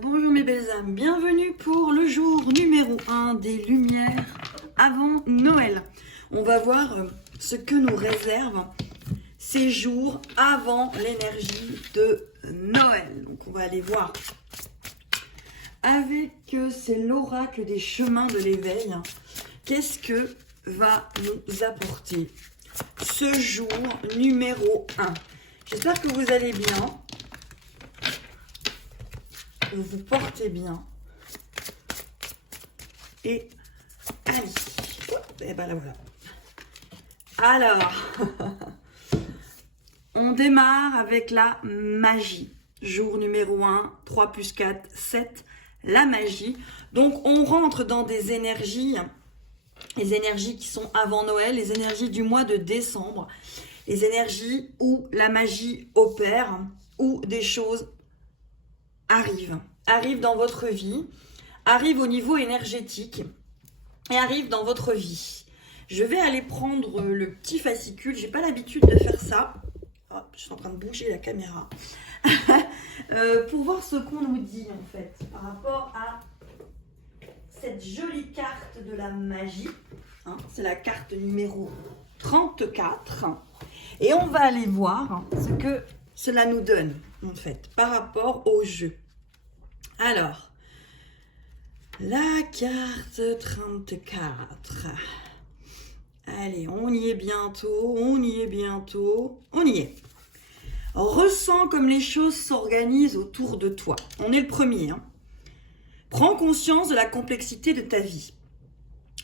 Bonjour mes belles âmes, bienvenue pour le jour numéro 1 des lumières avant Noël. On va voir ce que nous réservent ces jours avant l'énergie de Noël. Donc on va aller voir avec c'est l'oracle des chemins de l'éveil. Qu'est-ce que va nous apporter ce jour numéro 1? J'espère que vous allez bien. Vous vous portez bien. Et allez. Et ben là voilà. Alors, on démarre avec la magie. Jour numéro 1, 3 plus 4, 7. La magie. Donc on rentre dans des énergies, les énergies qui sont avant Noël, les énergies du mois de décembre, les énergies où la magie opère, où des choses arrive dans votre vie, arrive au niveau énergétique et arrive dans votre vie. Je vais aller prendre le petit fascicule, j'ai pas l'habitude de faire ça. Hop, je suis en train de bouger la caméra. Pour voir ce qu'on nous dit en fait par rapport à cette jolie carte de la magie. Hein, c'est la carte numéro 34. Et on va aller voir ce que cela nous donne en fait par rapport au jeu. Alors, la carte 34. Allez, on y est bientôt, on y est bientôt, on y est. Ressens comme les choses s'organisent autour de toi. On est le premier. Hein. Prends conscience de la complexité de ta vie.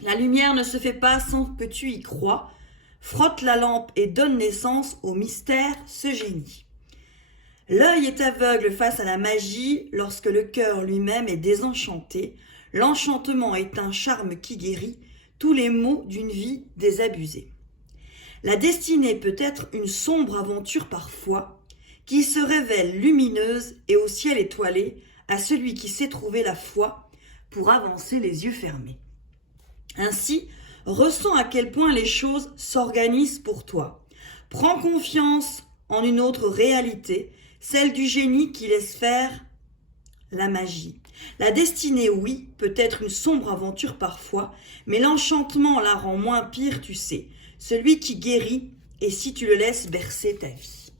La lumière ne se fait pas sans que tu y crois. Frotte la lampe et donne naissance au mystère, ce génie. L'œil est aveugle face à la magie lorsque le cœur lui-même est désenchanté. L'enchantement est un charme qui guérit tous les maux d'une vie désabusée. La destinée peut être une sombre aventure parfois, qui se révèle lumineuse et au ciel étoilé à celui qui sait trouver la foi pour avancer les yeux fermés. Ainsi, ressens à quel point les choses s'organisent pour toi. Prends confiance en une autre réalité, celle du génie qui laisse faire la magie. La destinée, oui, peut être une sombre aventure parfois, mais l'enchantement la rend moins pire, tu sais. Celui qui guérit, et si tu le laisses bercer ta vie.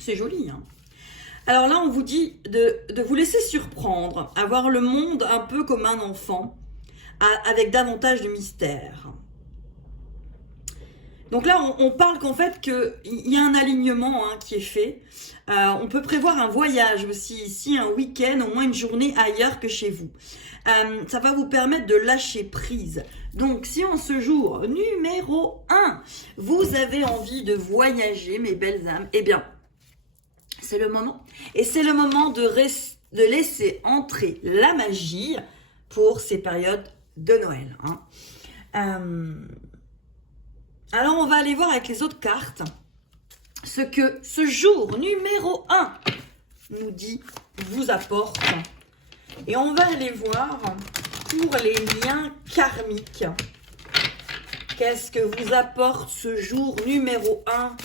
C'est joli, hein? Alors là, on vous dit de vous laisser surprendre, à voir le monde un peu comme un enfant, avec davantage de mystère. Donc là, on parle qu'en fait, qu'il y a un alignement qui est fait. On peut prévoir un voyage aussi ici, un week-end, au moins une journée ailleurs que chez vous. Ça va vous permettre de lâcher prise. Donc, si en ce jour numéro 1, vous avez envie de voyager, mes belles âmes, eh bien, c'est le moment. Et c'est le moment de laisser entrer la magie pour ces périodes de Noël. Alors, on va aller voir avec les autres cartes ce que ce jour numéro 1 nous dit, vous apporte. Et on va aller voir pour les liens karmiques. Qu'est-ce que vous apporte ce jour numéro 1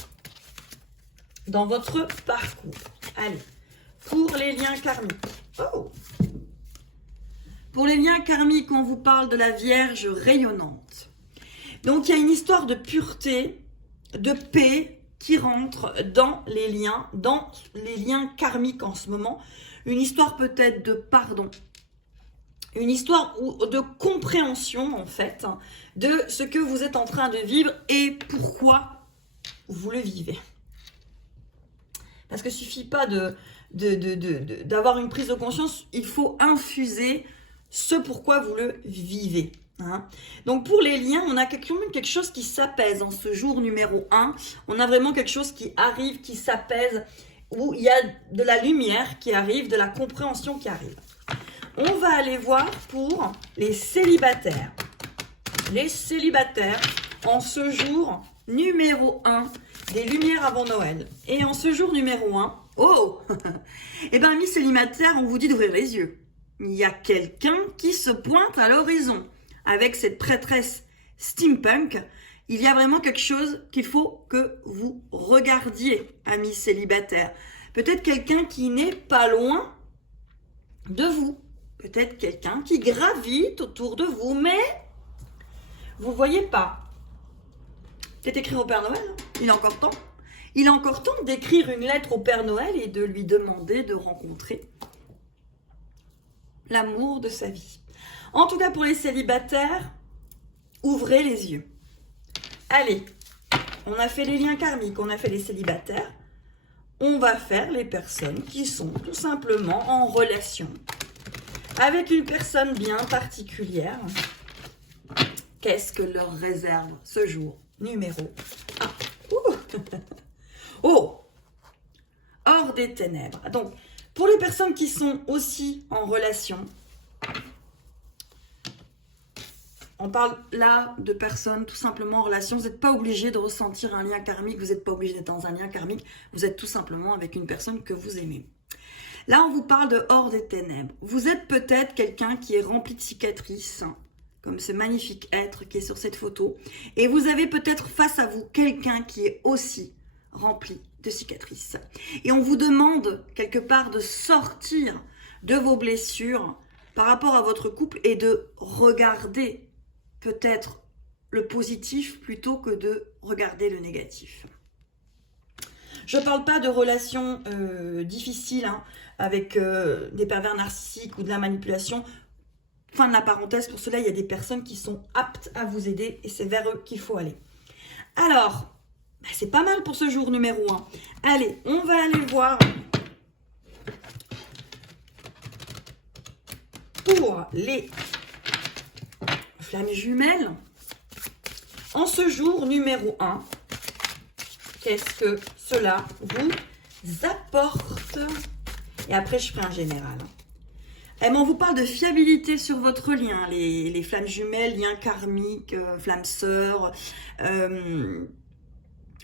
dans votre parcours? Allez, pour les liens karmiques. Oh! Pour les liens karmiques, on vous parle de la Vierge rayonnante. Donc, il y a une histoire de pureté, de paix qui rentre dans les liens karmiques en ce moment. Une histoire peut-être de pardon. Une histoire de compréhension, en fait, de ce que vous êtes en train de vivre et pourquoi vous le vivez. Parce qu'il ne suffit pas d'avoir une prise de conscience, il faut infuser ce pourquoi vous le vivez. Hein. Donc pour les liens, on a quelque chose qui s'apaise en ce jour numéro 1. On a vraiment quelque chose qui arrive, qui s'apaise, où il y a de la lumière qui arrive, de la compréhension qui arrive. On va aller voir pour les célibataires. Les célibataires en ce jour numéro 1 des lumières avant Noël. Et en ce jour numéro 1, oh eh bien, amis célibataires, on vous dit d'ouvrir les yeux. Il y a quelqu'un qui se pointe à l'horizon. Avec cette prêtresse steampunk, il y a vraiment quelque chose qu'il faut que vous regardiez, amis célibataires. Peut-être quelqu'un qui n'est pas loin de vous. Peut-être quelqu'un qui gravite autour de vous, mais vous ne voyez pas. Peut-être écrire au Père Noël, hein. Il est encore temps. Il est encore temps d'écrire une lettre au Père Noël et de lui demander de rencontrer l'amour de sa vie. En tout cas, pour les célibataires, ouvrez les yeux. Allez, on a fait les liens karmiques, on a fait les célibataires. On va faire les personnes qui sont tout simplement en relation avec une personne bien particulière. Qu'est-ce que leur réserve ce jour numéro 1? Oh, hors des ténèbres. Donc, pour les personnes qui sont aussi en relation, on parle là de personnes tout simplement en relation. Vous n'êtes pas obligé de ressentir un lien karmique, vous n'êtes pas obligé d'être dans un lien karmique, vous êtes tout simplement avec une personne que vous aimez. Là, on vous parle de hors des ténèbres. Vous êtes peut-être quelqu'un qui est rempli de cicatrices, comme ce magnifique être qui est sur cette photo, et vous avez peut-être face à vous quelqu'un qui est aussi rempli de cicatrices. Et on vous demande quelque part de sortir de vos blessures par rapport à votre couple et de regarder peut-être le positif plutôt que de regarder le négatif. Je ne parle pas de relations difficiles hein, avec des pervers narcissiques ou de la manipulation. Fin de la parenthèse, pour cela, il y a des personnes qui sont aptes à vous aider et c'est vers eux qu'il faut aller. Alors, c'est pas mal pour ce jour numéro 1. Allez, on va aller voir pour les flammes jumelles. En ce jour numéro 1, qu'est-ce que cela vous apporte? Et après, je ferai un général. On vous parle de fiabilité sur votre lien, les flammes jumelles, liens karmiques, flammes sœurs,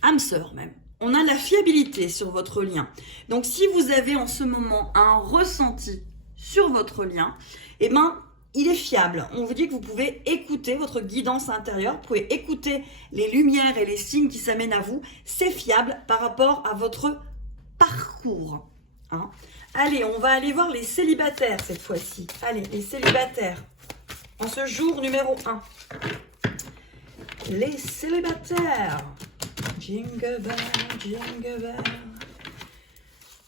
âme sœur même. On a la fiabilité sur votre lien. Donc, si vous avez en ce moment un ressenti sur votre lien, il est fiable. On vous dit que vous pouvez écouter votre guidance intérieure, vous pouvez écouter les lumières et les signes qui s'amènent à vous. C'est fiable par rapport à votre parcours. Hein. Allez, on va aller voir les célibataires cette fois-ci. Allez, les célibataires. En ce jour numéro 1. Les célibataires. Jingle bell, jingle bell,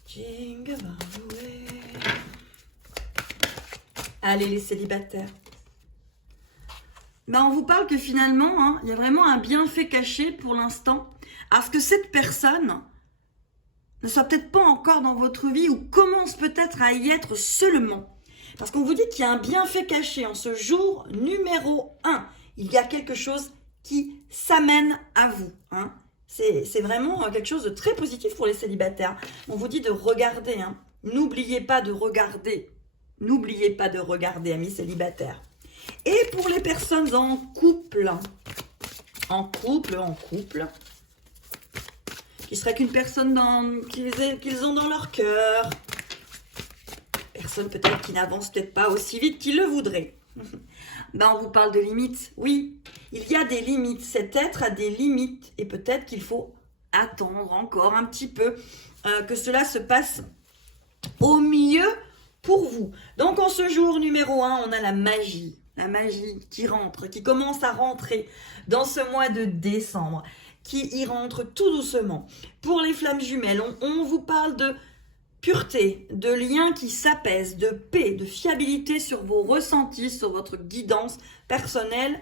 jingle all the way. Allez, les célibataires. On vous parle que finalement, il y a vraiment un bienfait caché pour l'instant. À ce que cette personne ne soit peut-être pas encore dans votre vie ou commence peut-être à y être seulement. Parce qu'on vous dit qu'il y a un bienfait caché en ce jour numéro 1. Il y a quelque chose qui s'amène à vous. Hein. C'est vraiment quelque chose de très positif pour les célibataires. On vous dit de regarder. Hein. N'oubliez pas de regarder. N'oubliez pas de regarder, amis célibataires. Et pour les personnes en couple, qui serait qu'une personne qu'ils ont dans leur cœur, personne peut-être qui n'avance peut-être pas aussi vite qu'ils le voudraient. On vous parle de limites. Oui, il y a des limites. Cet être a des limites et peut-être qu'il faut attendre encore un petit peu que cela se passe au mieux pour vous. Donc en ce jour numéro 1, on a la magie qui rentre, qui commence à rentrer dans ce mois de décembre, qui y rentre tout doucement. Pour les flammes jumelles, on vous parle de pureté, de liens qui s'apaisent, de paix, de fiabilité sur vos ressentis, sur votre guidance personnelle,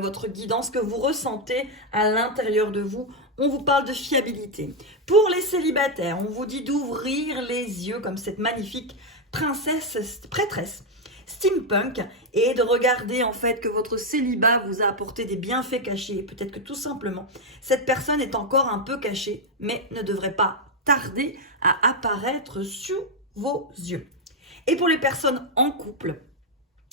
votre guidance que vous ressentez à l'intérieur de vous. On vous parle de fiabilité. Pour les célibataires, on vous dit d'ouvrir les yeux comme cette magnifique prêtresse steampunk et de regarder en fait que votre célibat vous a apporté des bienfaits cachés. Peut-être que tout simplement, cette personne est encore un peu cachée, mais ne devrait pas tarder à apparaître sous vos yeux. Et pour les personnes en couple,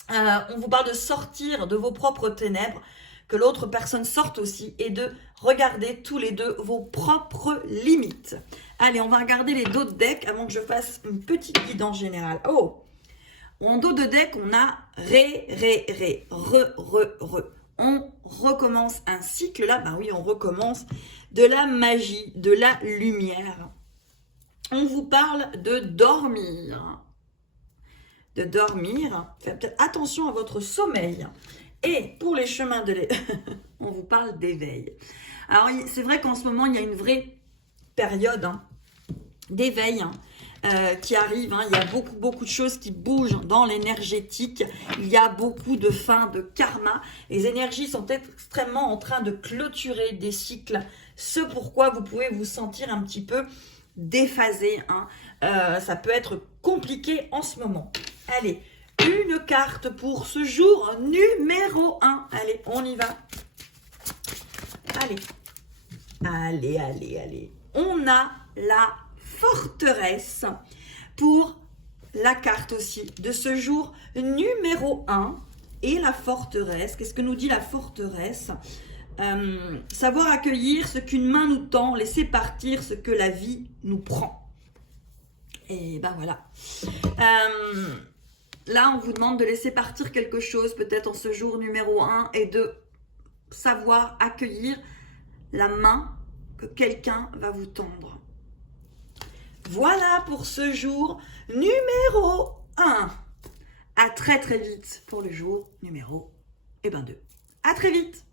on vous parle de sortir de vos propres ténèbres, que l'autre personne sorte aussi et de regarder tous les deux vos propres limites. Allez, on va regarder les dos de deck avant que je fasse une petite guidance générale. Oh, en dos de deck, on a re. On recommence un cycle là. Oui, on recommence de la magie, de la lumière. On vous parle de dormir. de dormir. Faites peut-être attention à votre sommeil. Et pour les chemins de l'éveil, on vous parle d'éveil. Alors, c'est vrai qu'en ce moment, il y a une vraie période d'éveil qui arrive. Il y a beaucoup de choses qui bougent dans l'énergétique. Il y a beaucoup de fin de karma. Les énergies sont extrêmement en train de clôturer des cycles. Ce pourquoi vous pouvez vous sentir un petit peu déphasé. Ça peut être compliqué en ce moment. Allez, une carte pour ce jour numéro 1. Allez, on y va. Allez. On a la forteresse pour la carte aussi de ce jour numéro 1. Et la forteresse, qu'est-ce que nous dit la forteresse? Savoir accueillir ce qu'une main nous tend, laisser partir ce que la vie nous prend. Et ben voilà. Là, on vous demande de laisser partir quelque chose, peut-être en ce jour numéro 1, et de savoir accueillir la main que quelqu'un va vous tendre. Voilà pour ce jour numéro 1. À très vite pour le jour numéro 2. À très vite.